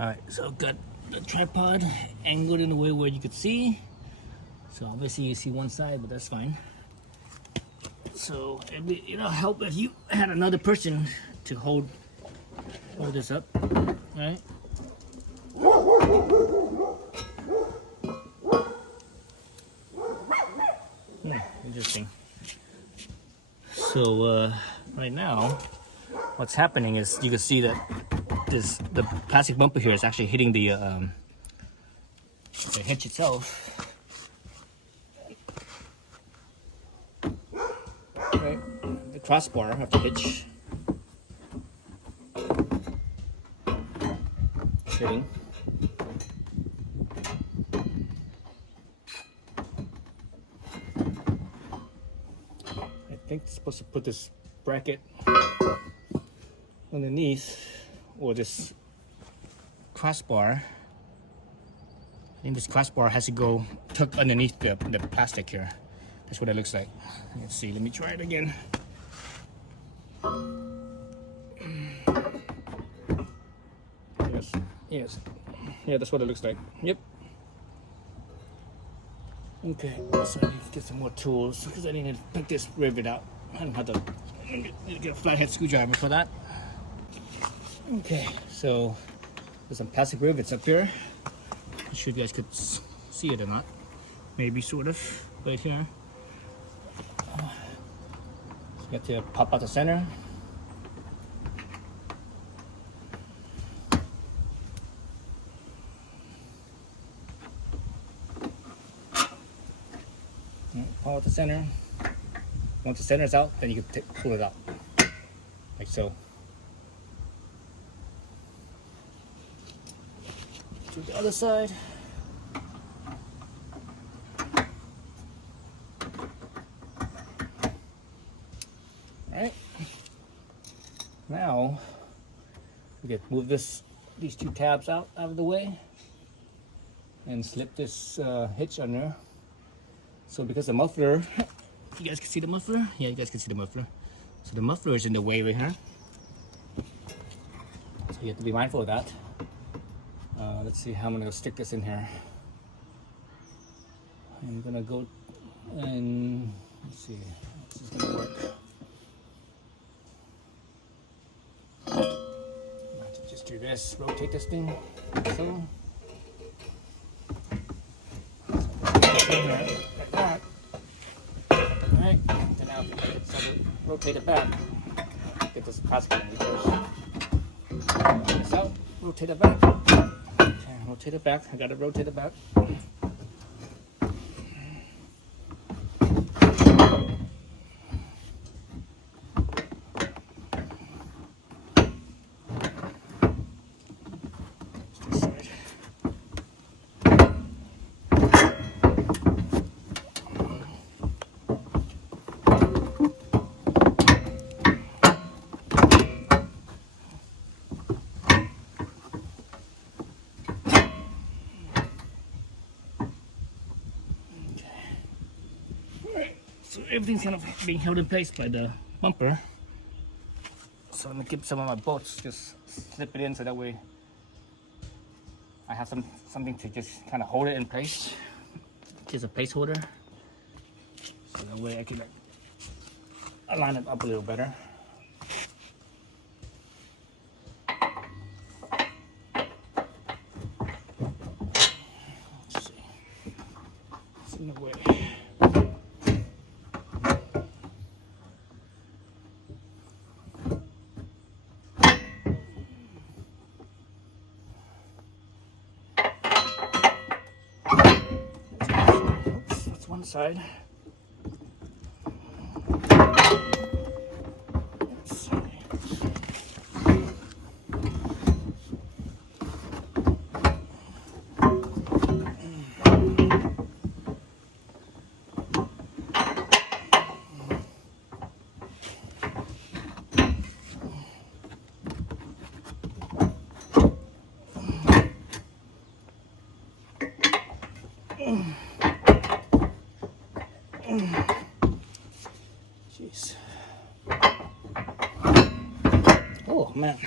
Alright, so I've got the tripod angled in a way where you could see. So obviously you see one side, but that's fine. So it'd be, help if you had another person to hold this up, right? Interesting. So right now, what's happening is you can see that the plastic bumper here is actually hitting the hitch itself. Right, the crossbar of the hitch hitting. I think it's supposed to put this bracket underneath, or this crossbar. I think this crossbar has to go tuck underneath the plastic here. That's what it looks like. Let's see, let me try it again. Yes. Yeah, that's what it looks like. Yep. Okay, so I need to get some more tools because I need to pick this rivet out. I don't have to get a flathead screwdriver for that. Okay, so there's some plastic rivets up here. I'm sure you guys could see it or not. Maybe, sort of, right here. So you have to pop out the center. Pull out the center. Once the center is out, then you can pull it out, like so. To the other side. Alright. Now we can move these two tabs out of the way and slip this hitch under. So because the muffler, you guys can see the muffler? Yeah, you guys can see the muffler. So the muffler is in the way right here. So you have to be mindful of that. Let's see how I'm gonna stick this in here. I'm gonna go and let's see how this is gonna work. I have to just do this, rotate this thing, like so. Like that. Alright, then now rotate it back. Get this plastic in first. This out, rotate it back. Okay, rotate it back. I gotta rotate it back. So everything's kind of being held in place by the bumper. So I'm gonna keep some of my bolts, just slip it in so that way I have something to just kind of hold it in place. Just a place holder. So that way I can align it up a little better. Let's see. It's in the way. One side. Let's see. Jeez. Oh man.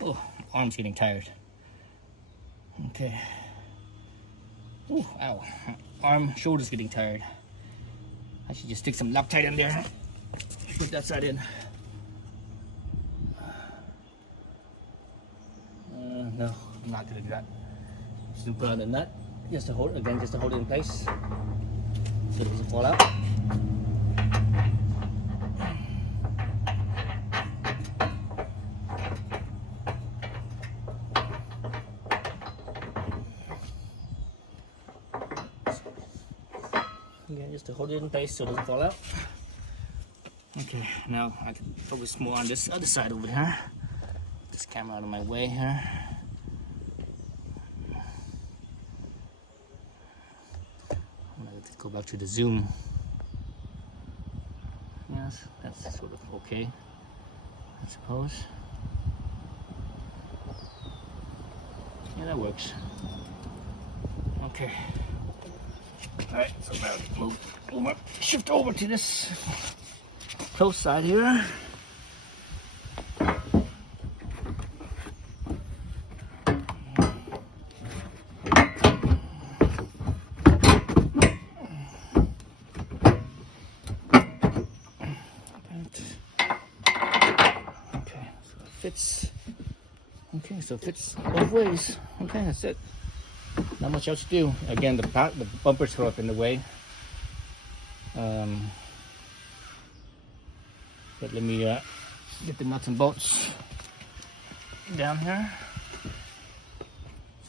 Oh, arm's getting tired. Okay. Ooh, ow. Arm, shoulder's getting tired. I should just stick some Loctite in there. Put that side in. No, I'm not gonna do that. Just gonna put on the nut, just to hold it in place, so it doesn't fall out. Again, just to hold it in place so it doesn't fall out. Okay, now I can focus more on this other side over here. This camera out of my way here. I'm gonna go back to the zoom. Yes, that's sort of okay, I suppose. Yeah, that works. Okay. Alright, so now shift over to this close side here. Fits. Okay, so it fits both ways. Okay, that's it. Not much else to do. Again, the bumpers are up in the way. But let me get the nuts and bolts down here.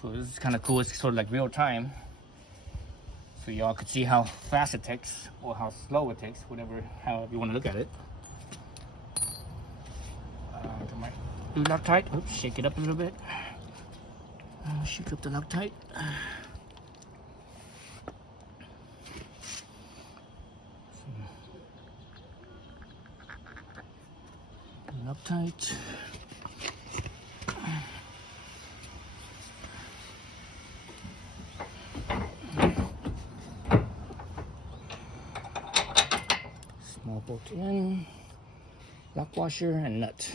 So this is kind of cool. It's sort of like real time. So y'all could see how fast it takes or how slow it takes, however you want to look at it. Do Loctite. Oops, shake it up a little bit. Shake up the Loctite. Loctite. Small bolt in. Lock washer and nut.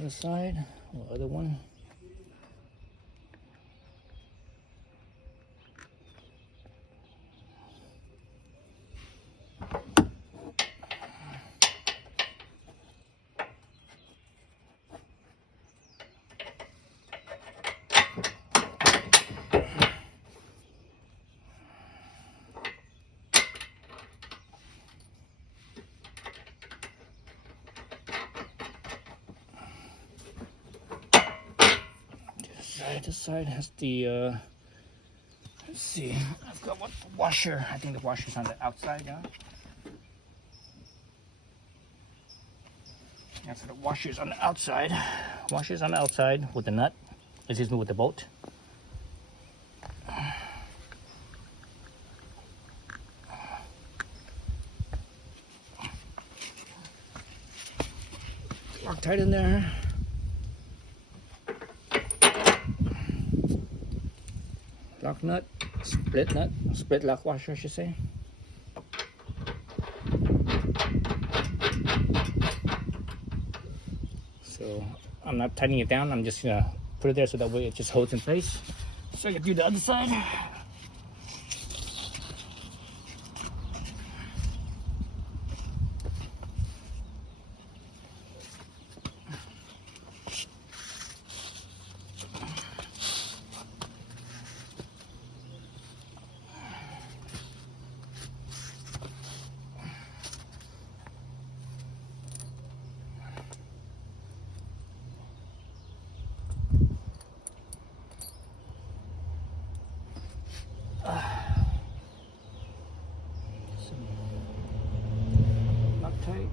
Other side, or other one. This side has the, let's see, I've got what washer. I think the washer's on the outside now. Yeah, so the washer's on the outside. Washer's on the outside with the nut. Excuse me, with the bolt. Loctite in there. Lock nut, split lock washer, I should say. So I'm not tightening it down, I'm just gonna put it there so that way it just holds in place. So I can do the other side. Loctite.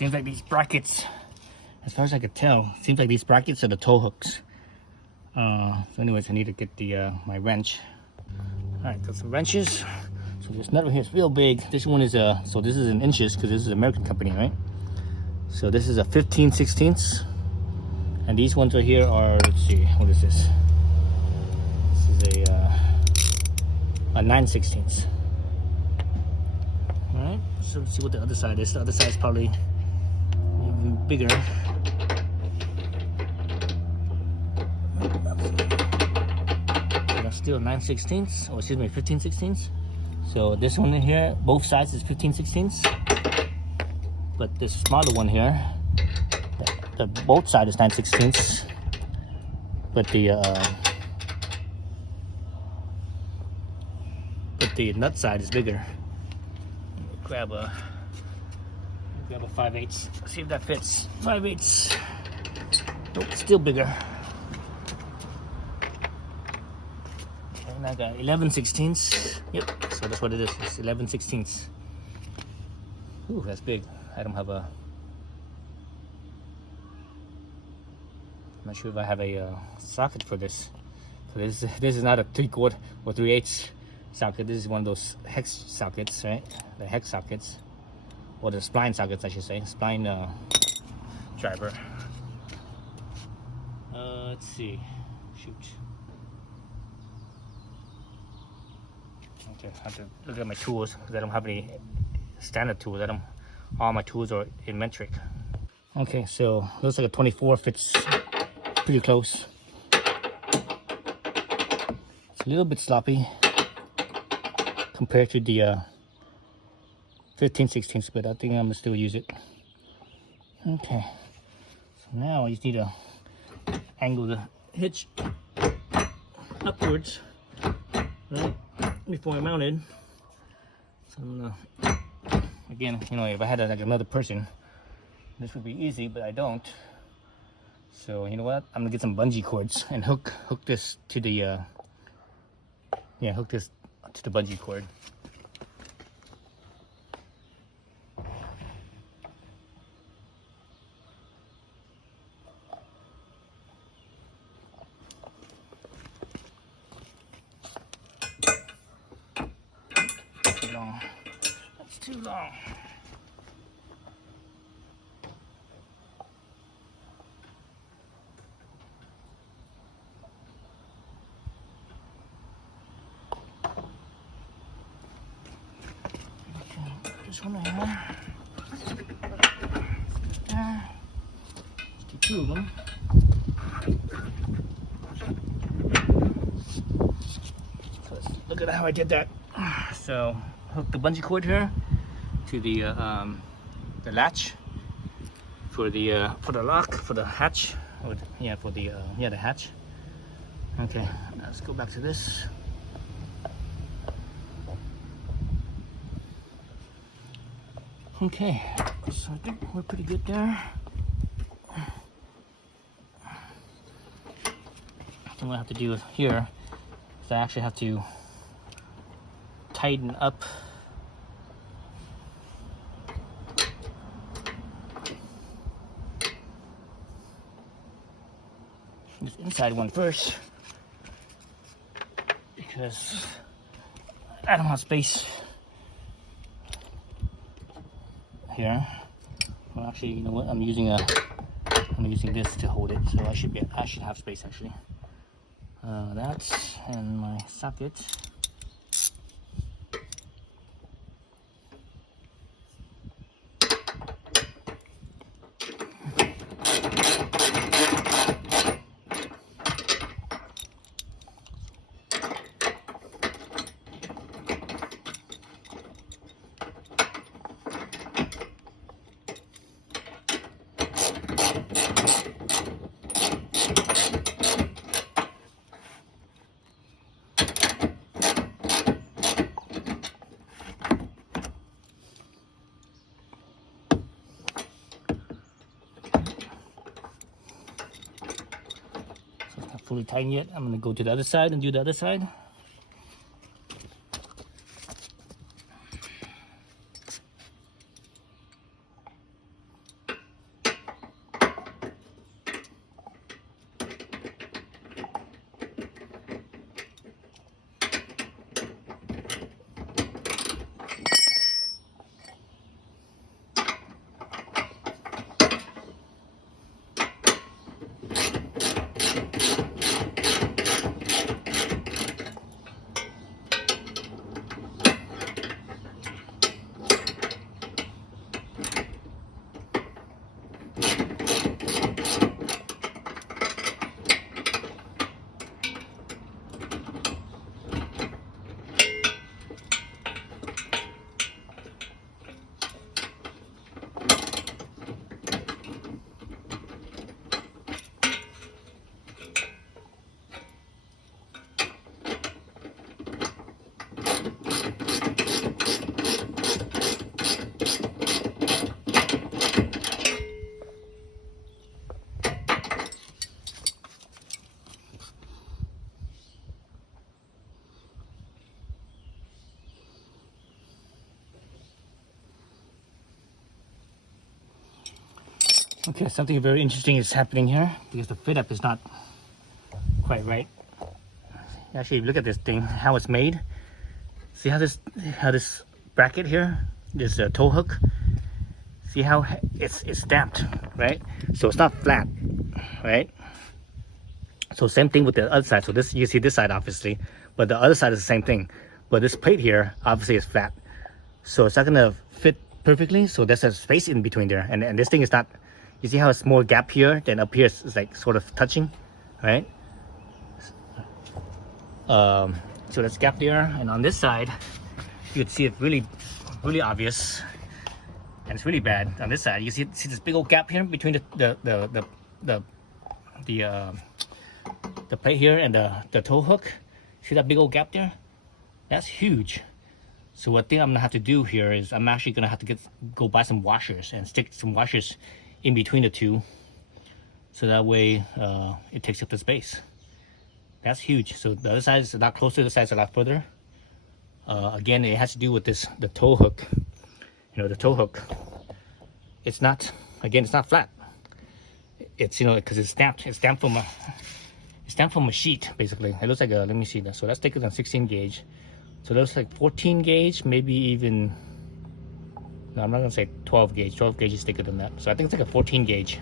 seems like these brackets, as far as I could tell, seems like these brackets are the tow hooks. So anyways, I need to get the my wrench. All right, got some wrenches. So this nut right here is real big. This one is so this is in inches because this is an American company, right? So this is a 15/16, and these ones right here are, let's see, what is this? This is a 9/16. All right, so let's see what the other side is. The other side is probably even bigger. That's still 9/16, or excuse me, 15/16. So this one in here, both sides is 15/16. But this smaller one here, the both side is 9/16. But the nut side is bigger. Grab a 5/8. See if that fits. 5/8. Nope, still bigger. And I got 11/16. Yep, so that's what it is. It's 11/16. Ooh, that's big. I don't have a. I'm not sure if I have a socket for this. So this is not a 3/4 or 3/8 socket. This is one of those hex sockets, right? The hex sockets, or the spline sockets, I should say. Spline driver. Let's see. Shoot. Okay, I have to look at my tools because I don't have any standard tools. All my tools are in metric. Okay, so looks like a 24 fits pretty close. It's a little bit sloppy compared to the 15/16, but I think I'm gonna still use it. Okay, so now I just need to angle the hitch upwards, right, before I mount it. So I'm gonna, again, you know, if I had like another person, this would be easy, but I don't. So you know what? I'm gonna get some bungee cords and hook this to the hook this to the bungee cord. Too long. That's too long. This one there. Let's do two of them. So let's look at how I did that. So hook the bungee cord here to the latch for the lock, for the hatch, or for the the hatch. Okay, let's go back to this. Okay, so I think we're pretty good there. What I have to do here is I actually have to tighten up this inside one first, because I don't have space here. Well, actually, you know what? I'm using this to hold it, so I should have space actually. That and my socket. Fully tightened yet. I'm gonna go to the other side and do the other side. Okay, something very interesting is happening here because the fit up is not quite right. Actually, look at this thing, how it's made. See how this bracket here, this toe hook. See how it's stamped, right? So it's not flat, right? So same thing with the other side. So this, you see this side obviously, but the other side is the same thing. But this plate here obviously is flat, so it's not gonna fit perfectly. So there's a space in between there, and this thing is not. You see how it's more gap here than up here? It's like sort of touching, right? So there's gap there, and on this side, you could see it really obvious, and it's really bad on this side. You see this big old gap here between the plate here and the toe hook. See that big old gap there? That's huge. So what thing I'm gonna have to do here is I'm actually gonna have to go buy some washers and stick some washers in between the two, so that way it takes up the space. That's huge. So the other side is a lot closer, the side is a lot further. Again, it has to do with the toe hook. You know, the toe hook, it's not flat. It's, because it's stamped from a sheet, basically. It looks like let me see that. So that's thicker than 16 gauge. So it looks like 14 gauge, maybe even, no, I'm not gonna say 12 gauge. 12 gauge is thicker than that. So I think it's like a 14 gauge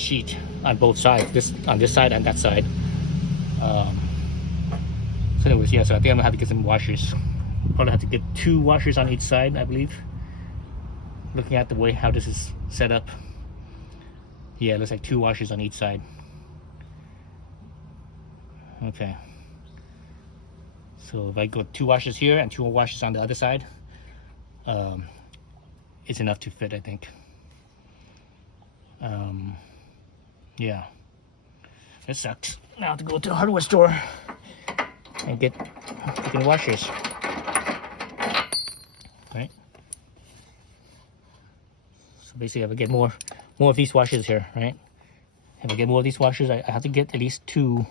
sheet on both sides, on this side and that side. So anyways, yeah, so I think I'm gonna have to get some washers. Probably have to get 2 washers on each side, I believe. Looking at the way how this is set up. Yeah, it looks like 2 washers on each side. Okay. So if I go 2 washers here and 2 washers on the other side, it's enough to fit, I think. Yeah, it sucks. Now I have to go to the hardware store and get freaking washers. Right. So basically, if I get more of these washers here, right? If I get more of these washers, I have to get at least 2,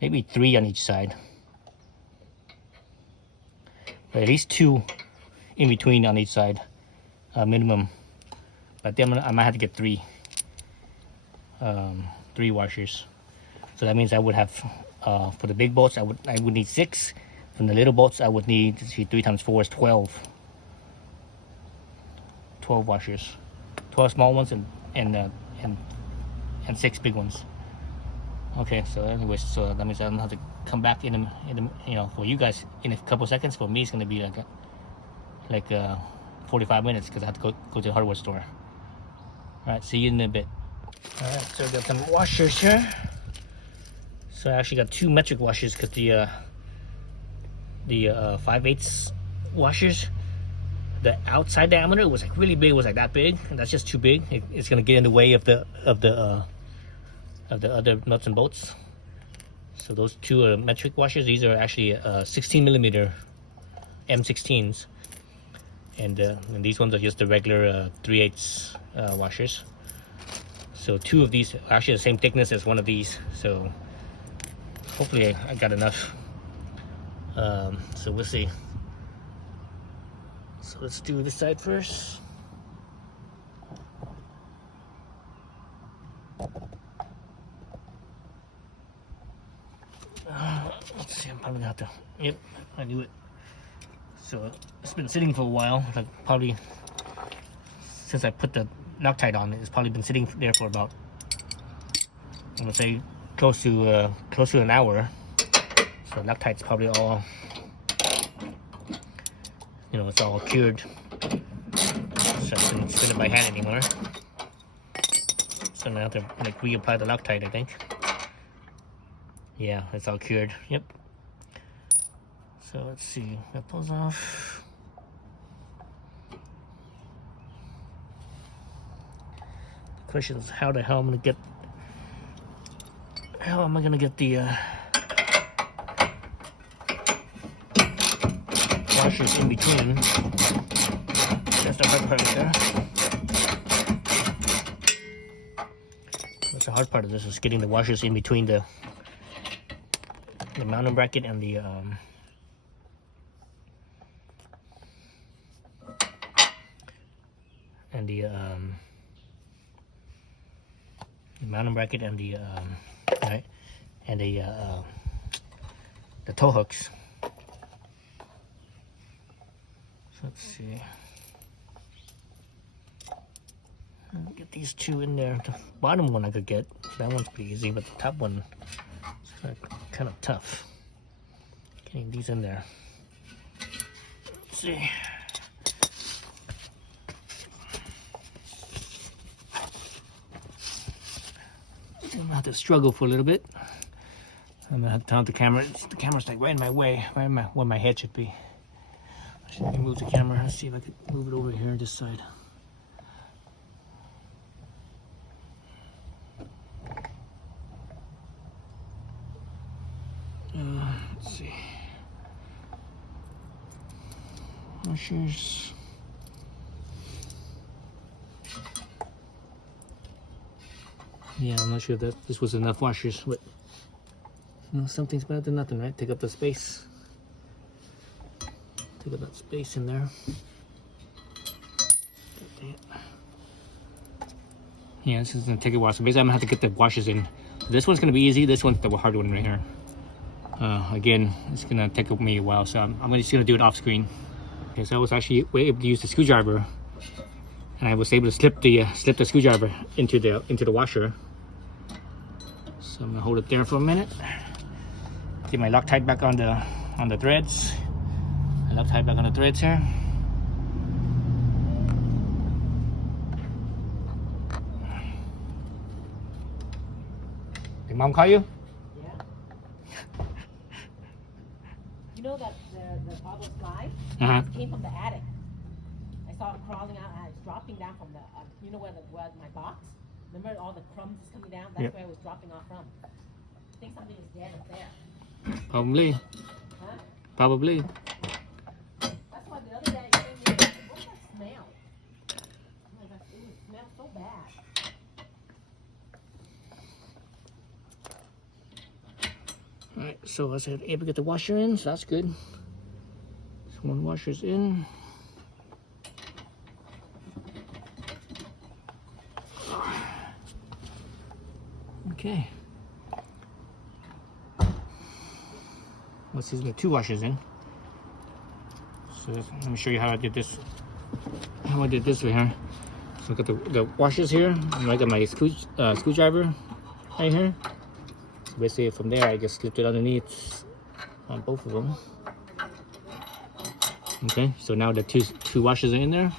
maybe 3 on each side. But at least 2 in between on each side, minimum. But then I might have to get 3 washers. So that means I would have, for the big bolts, I would need 6. From the little bolts, I would need, let's see, 3 times 4 is 12. 12 washers. 12 small ones and 6 big ones. Okay, so anyways, so that means I don't have to come back in for you guys in a couple seconds. For me, it's gonna be like 45 minutes because I have to go to the hardware store. All right, see you in a bit. All right, so I got some washers here. So I actually got 2 metric washers because the 5/8 washers, the outside diameter was like really big. It was like that big, and that's just too big. It's gonna get in the way of the other nuts and bolts. So those 2 metric washers. These are actually 16 millimeter M16s, and these ones are just the regular 3/8 washers. So 2 of these are actually the same thickness as one of these. So hopefully I got enough. So we'll see. So let's do this side first. Let's see, I'm probably gonna have to, yep, I knew it. So it's been sitting for a while, like probably since I put the Loctite on, it's probably been sitting there for about, I'm gonna say close to an hour. So Loctite's probably all, it's all cured. So I shouldn't spin it by hand anymore. So now I have to like reapply the Loctite, I think. Yeah, it's all cured. Yep. So let's see, that pulls off. The question is how the hell am I gonna get the washers in between. That's the hard part there. That's the hard part of this, is getting the washers in between the mounting bracket and the mounting bracket and the right, and the tow hooks. So let's see. I'll get these two in there. The bottom one I could get. That one's pretty easy, but the top one is kind of tough. Getting these in there. Let's see. I'm gonna have to struggle for a little bit. I'm gonna have to turn off the camera. The camera's like right in my way, right in where my head should be. Let me move the camera. Let's see if I can move it over here this side. Let's see. Washers. Yeah, I'm not sure if this was enough washers, but you know, something's better than nothing, right? Take up the space. Take up that space in there. Yeah, this is gonna take a while. So basically, I'm gonna have to get the washers in. This one's gonna be easy. This one's the hard one right here. Again, it's gonna take me a while, so I'm just gonna do it off screen. Okay, so I was actually able to use the screwdriver, and I was able to slip the screwdriver into the washer. So I'm gonna hold it there for a minute. Get my Loctite back on the threads. Loctite back on the threads here. Did Mom call you? You know that all those flies came from the attic. I saw it crawling out and it's dropping down from the, you know where my box? Remember all the crumbs is coming down? That's where it was dropping off from. I think something is dead up there. Probably. Huh? Probably. That's why the other day I came here, what's that smell? Oh my gosh, it smells so bad. Alright, so I was able to get the washer in, so that's good. So one washer's in. Okay. Let's see, there's two washers in. So let me show you how I did this. How I did this right here. So I got the washers here, and I got my screwdriver right here. So basically from there I just slipped it underneath on both of them. Okay, so now the two washers are in there.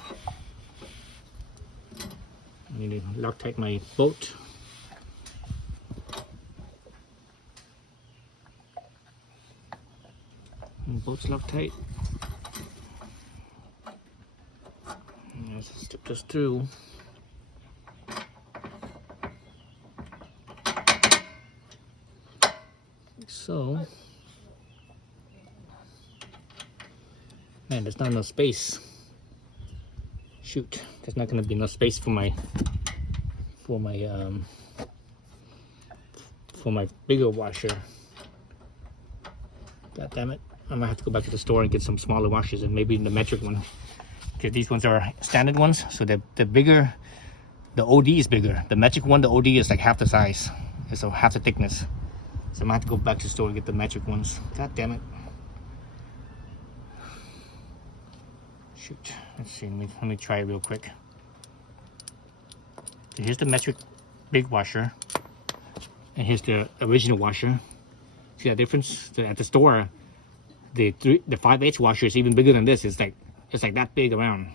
I need to Loctite my bolt. And bolt's Loctite. Let's slip this through. So, man, there's not enough space. Shoot, there's not going to be enough space for my bigger washer. God damn it! I might have to go back to the store and get some smaller washers, and maybe the metric one. Okay, these ones are standard ones, so the bigger, the OD is bigger. The metric one, the OD is like half the size, so half the thickness. So I'm gonna have to go back to the store and get the metric ones. God damn it. Shoot. Let's see. Let me try it real quick. So here's the metric big washer. And here's the original washer. See that difference? So at the store, the 5/8 washer is even bigger than this. It's like that big around.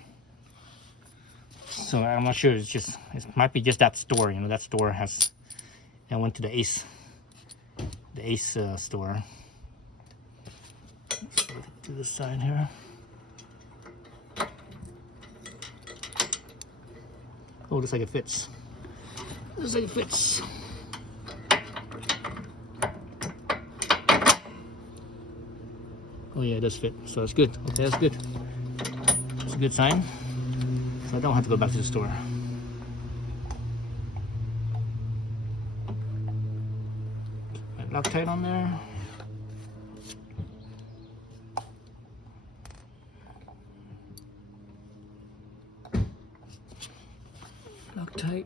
So I'm not sure. It might be just that store. You know, that store has. I went to the Ace store. Let's go to this side here. Oh, looks like it fits. Looks like it fits. Oh yeah, it does fit. So that's good. Okay, that's good. That's a good sign. So I don't have to go back to the store. Loctite on there. Loctite.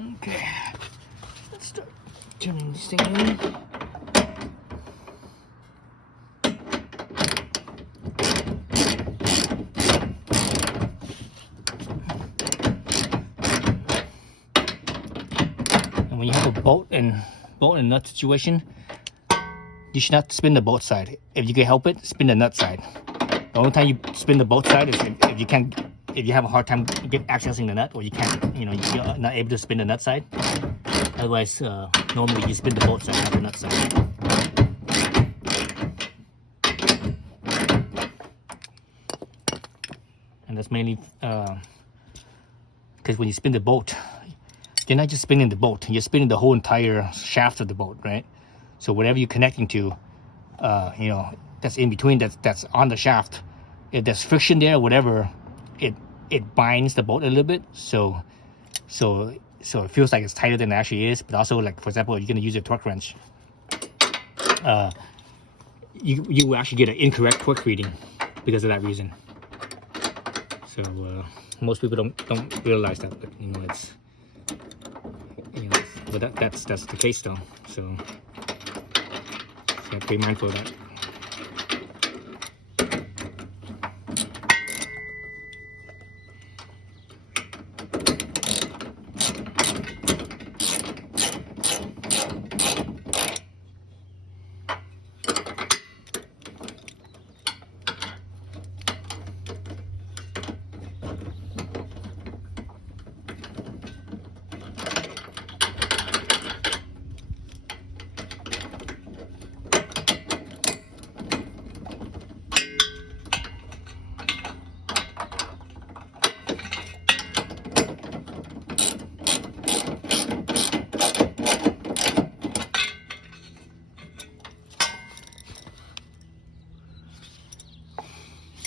Okay, let's start turning this thing in. And when you have a bolt and nut situation, you should not spin the bolt side. If you can help it, spin the nut side. The only time you spin the bolt side is if you have a hard time accessing the nut, or you can't, you're not able to spin the nut side. Otherwise, normally you spin the bolt side, not the nut side. And that's mainly because when you spin the bolt, you're not just spinning the bolt, you're spinning the whole entire shaft of the bolt, right? So whatever you're connecting to, that's in between, that's on the shaft, if there's friction there, whatever, it binds the bolt a little bit, so it feels like it's tighter than it actually is. But also, like, for example, if you're going to use a torque wrench, you will actually get an incorrect torque reading because of that reason. So most people don't realize that, but it's but that's the case though. So have to be mindful of that.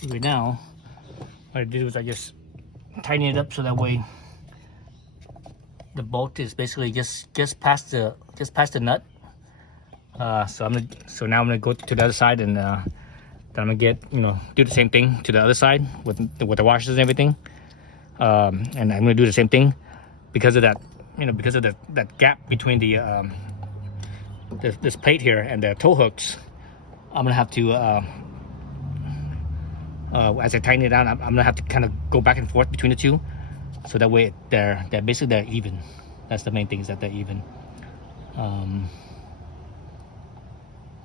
Right now, what I did was I just tighten it up so that way the bolt is basically just past the nut. So now I'm gonna go to the other side, and then I'm gonna do the same thing to the other side with the washers and everything. And I'm gonna do the same thing because of that, because of that gap between this plate here and the toe hooks. I'm gonna have to as I tighten it down, I'm gonna have to kind of go back and forth between the two, so that way they're even. That's the main thing, is that they're even.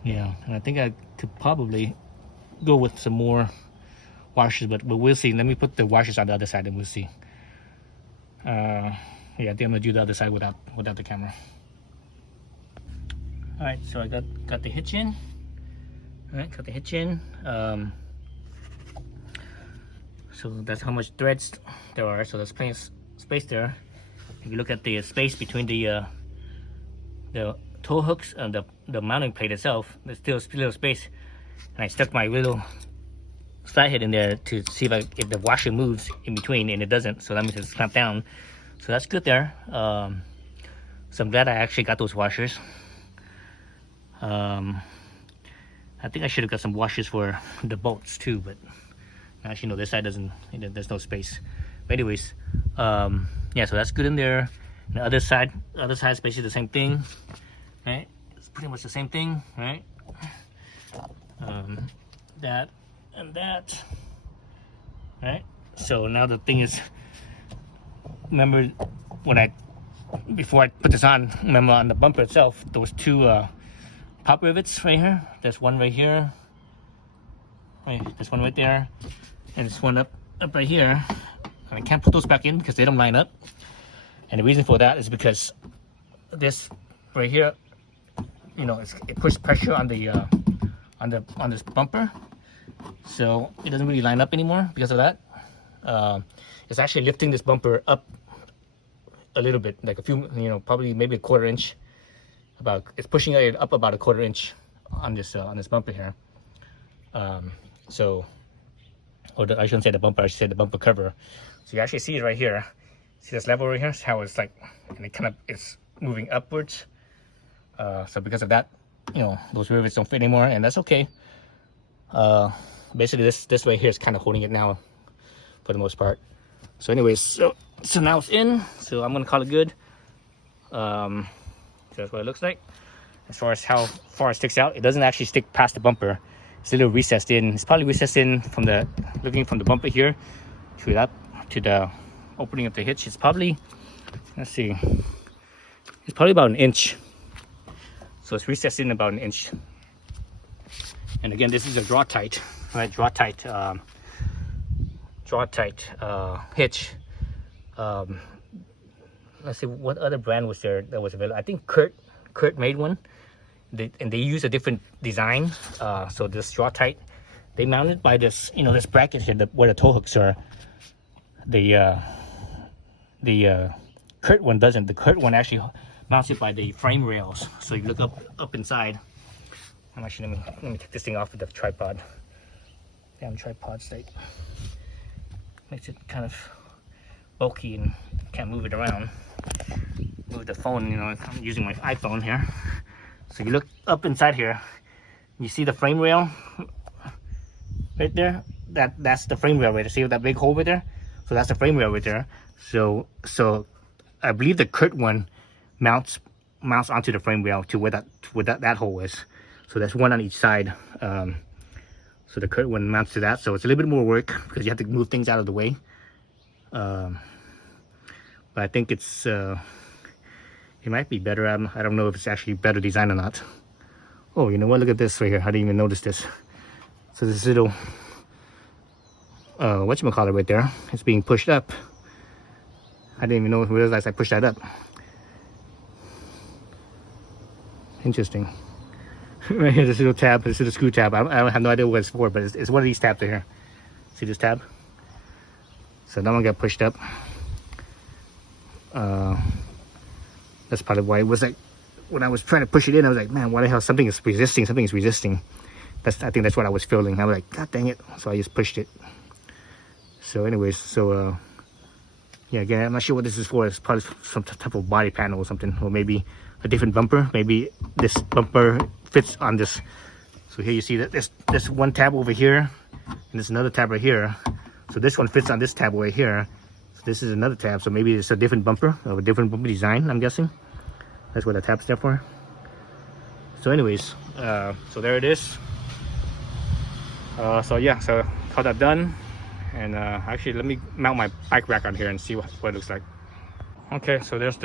Yeah, and I think I could probably go with some more washers, but we'll see. Let me put the washers on the other side and we'll see. Yeah, I think I'm gonna do the other side without the camera. All right, so I got the hitch in. All right, got the hitch in. So that's how much threads there are. So there's plenty of space there. If you look at the space between the toe hooks and the mounting plate itself, there's still a little space. And I stuck my little flathead in there to see if the washer moves in between, and it doesn't. So that means it's clamped down. So that's good there. So I'm glad I actually got those washers. I think I should have got some washers for the bolts too, but actually no, this side doesn't, there's no space. But anyways, yeah, so that's good in there. And the other side is basically the same thing, right? It's pretty much the same thing, right? That and that, right? So now the thing is, remember before I put this on, remember on the bumper itself, there was two pop rivets right here. There's one right here, right? There's one right there, and there's one up right here. And I can't put those back in because they don't line up. And the reason for that is because this right here, it puts pressure on this bumper, so it doesn't really line up anymore because of that. It's actually lifting this bumper up a little bit, like a few, probably maybe a quarter inch. It's pushing it up about a quarter inch on this bumper here. I shouldn't say the bumper, I should say the bumper cover. So you actually see it right here. See this level right here? It's how it's like, and it's moving upwards. So because of that, those rivets don't fit anymore, and that's okay. Basically this way here is kind of holding it now for the most part. So anyways, so now it's in, so I'm gonna call it good. So that's what it looks like. As far as how far it sticks out, it doesn't actually stick past the bumper. It's a little recessed in. It's probably recessed in from the, looking from the bumper here to that, to the opening of the hitch. It's probably, let's see, it's probably about an inch. So it's recessed in about an inch. And again, this is a draw tight, right? Draw tight hitch. Let's see, what other brand was there that was available? I think Kurt made one. And they use a different design. So this draw tight, they mounted by this, you know, this bracket here, where the tow hooks are. The Kurt one doesn't. The Kurt one actually mounts it by the frame rails. So you look up inside. I'm actually, let me take this thing off with the tripod. Damn tripod's like, makes it kind of bulky and can't move it around. Move the phone, you know, I'm using my iPhone here. So you look up inside here, you see the frame rail right there. That's the frame rail right there. See that big hole right there? So that's the frame rail right there. So I believe the Kurt one mounts onto the frame rail to where that hole is. So there's one on each side. So the Kurt one mounts to that. So it's a little bit more work because you have to move things out of the way. But I think it's it might be better. I don't know if it's actually better design or not. Oh, you know what? Look at this right here. I didn't even notice this. So this little whatchamacallit right there, it's being pushed up. I didn't even realize I pushed that up. Interesting. Right here, this little tab, this little screw tab. I have no idea what it's for, but it's one of these tabs right here. See this tab? So that one got pushed up. That's probably why it was like, when I was trying to push it in, I was like, man, why the hell, something is resisting. I think that's what I was feeling. I was like, god dang it. So I just pushed it. So anyways, yeah, again, I'm not sure what this is for. It's probably some type of body panel or something, or maybe a different bumper. Maybe this bumper fits on this. So here you see that there's one tab over here, and there's another tab right here. So this one fits on this tab right here. So this is another tab. So maybe it's a different bumper, or a different bumper design, I'm guessing. That's what the tab's there for. So anyways, so there it is. So yeah, so got that done. And actually, let me mount my bike rack on here and see what it looks like. Okay, so there's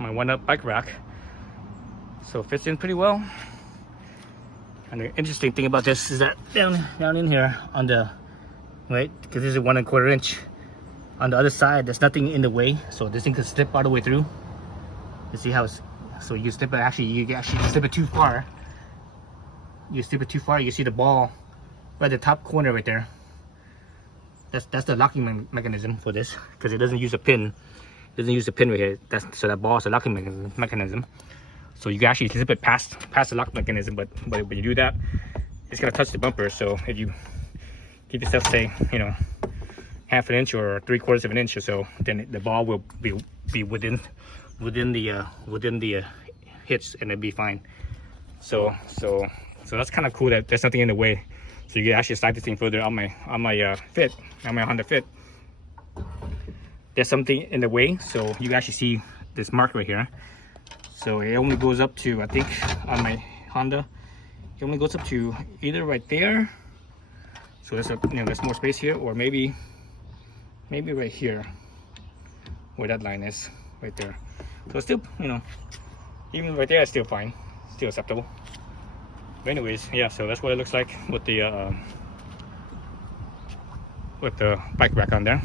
my one-up bike rack. So it fits in pretty well. And the interesting thing about this is that down in here on the, right, because this is 1 1/4 inch. On the other side, there's nothing in the way, so this thing can slip all the way through. You see how it's, so you slip it, you actually slip it too far. You slip it too far, you see the ball right at the top corner right there. That's the locking mechanism for this, because it doesn't use a pin. It doesn't use a pin right here. So that ball is a locking mechanism. So you can actually slip it past the lock mechanism, but when you do that, it's gonna touch the bumper. So if you keep yourself, say, you know, 1/2 inch or 3/4 of an inch or so, then the ball will be within the hitch, and it'll be fine. So that's kind of cool that there's nothing in the way. So you can actually slide this thing further on my Honda Fit. There's something in the way, so you can actually see this mark right here. So it only goes up to, I think, on my Honda, it only goes up to either right there. So there's more space here, or maybe right here, where that line is, right there. So it's still, you know, even right there, it's still fine, still acceptable. But anyways, yeah, so that's what it looks like with the bike rack on there.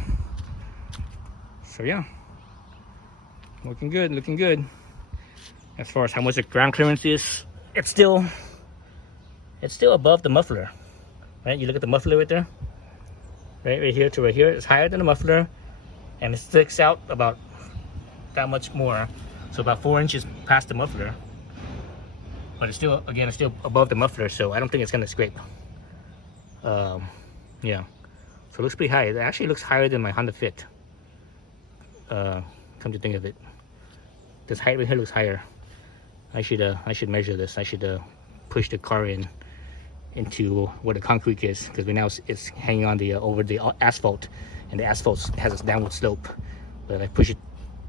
So yeah, looking good. As far as how much the ground clearance is, it's still above the muffler, right? You look at the muffler right there, right here to right here. It's higher than the muffler, and it sticks out about that much more, so about 4 inches past the muffler. But it's still, again, it's still above the muffler, so I don't think it's gonna scrape. Yeah, so it looks pretty high. It actually looks higher than my Honda Fit. Come to think of it, this height right here looks higher. I should measure this. I should push the car into where the concrete is, because now it's hanging on the over the asphalt, and the asphalt has a downward slope. But if I push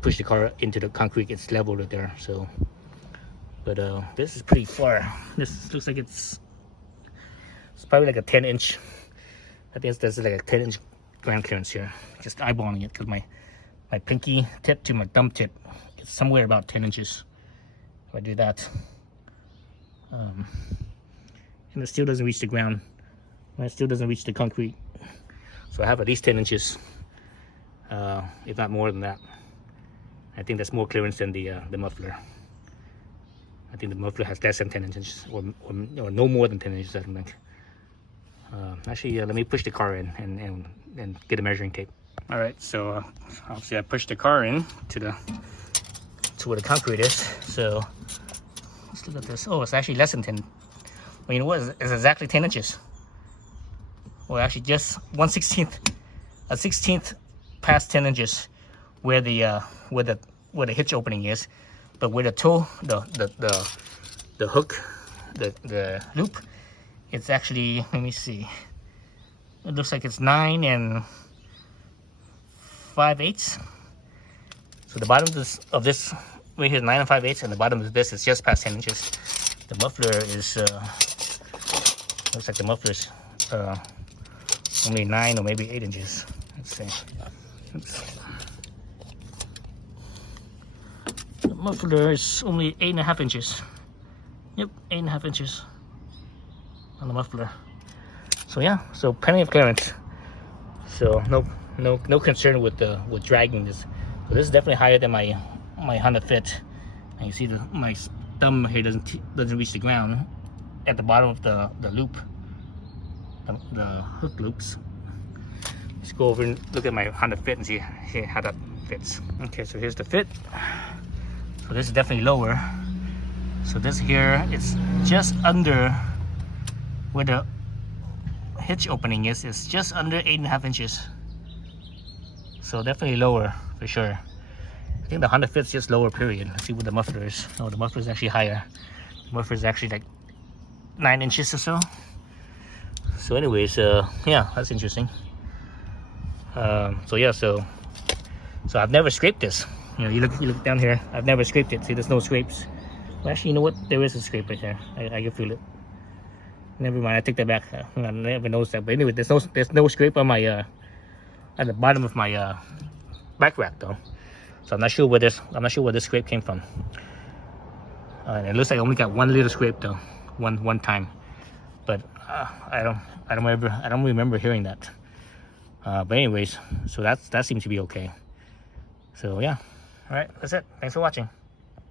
push the car into the concrete, it's level right there. So, but this is pretty far. This looks like it's probably like a 10-inch. I think there's like a 10-inch ground clearance here. Just eyeballing it because my pinky tip to my thumb tip is somewhere about 10 inches. If I do that, and it still doesn't reach the ground. It still doesn't reach the concrete. So I have at least 10 inches, if not more than that. I think that's more clearance than the muffler. I think the muffler has less than 10 inches, or no more than 10 inches, I don't think. Actually, let me push the car in and get a measuring tape. All right, so obviously I pushed the car in to where the concrete is. So let's look at this. Oh, it's actually less than 10. Well, you know what? It's exactly 10 inches. Well, actually just 1/16, a 16th past 10 inches where the hitch opening is, but where the toe, the hook, the loop, it's actually, let me see, it looks like it's 9 5/8. So the bottom of this right here is 9 5/8, and the bottom of this is just past 10 inches. The muffler is looks like the muffler is only 9 or maybe 8 inches. Let's see. Oops. The muffler is only 8.5 inches. Yep, 8.5 inches on the muffler. So yeah, so plenty of clearance. So no concern with dragging this. So this is definitely higher than my Honda Fit. And you see my thumb here doesn't reach the ground at the bottom of the loop, the hook loops. Let's go over and look at my Honda Fit and see how that fits. Okay, so here's the Fit. So this is definitely lower. So this here, it's just under where the hitch opening is. It's just under 8.5 inches. So definitely lower for sure. I think the Honda Fit's just lower, period. Let's see what the muffler is. Oh, the muffler is actually higher. The muffler is actually like 9 inches or so. So anyways, yeah, that's interesting. So yeah, so I've never scraped this. You know, you look down here. I've never scraped it. See, there's no scrapes. Well, actually, you know what? There is a scrape right here. I can feel it. Never mind. I take that back. I never noticed that. But anyway, there's no scrape on my at the bottom of my back rack though. So I'm not sure where this scrape came from. And it looks like I only got one little scrape though, one time. But I don't remember hearing that. But anyways, so that seems to be okay. So yeah, all right, that's it. Thanks for watching.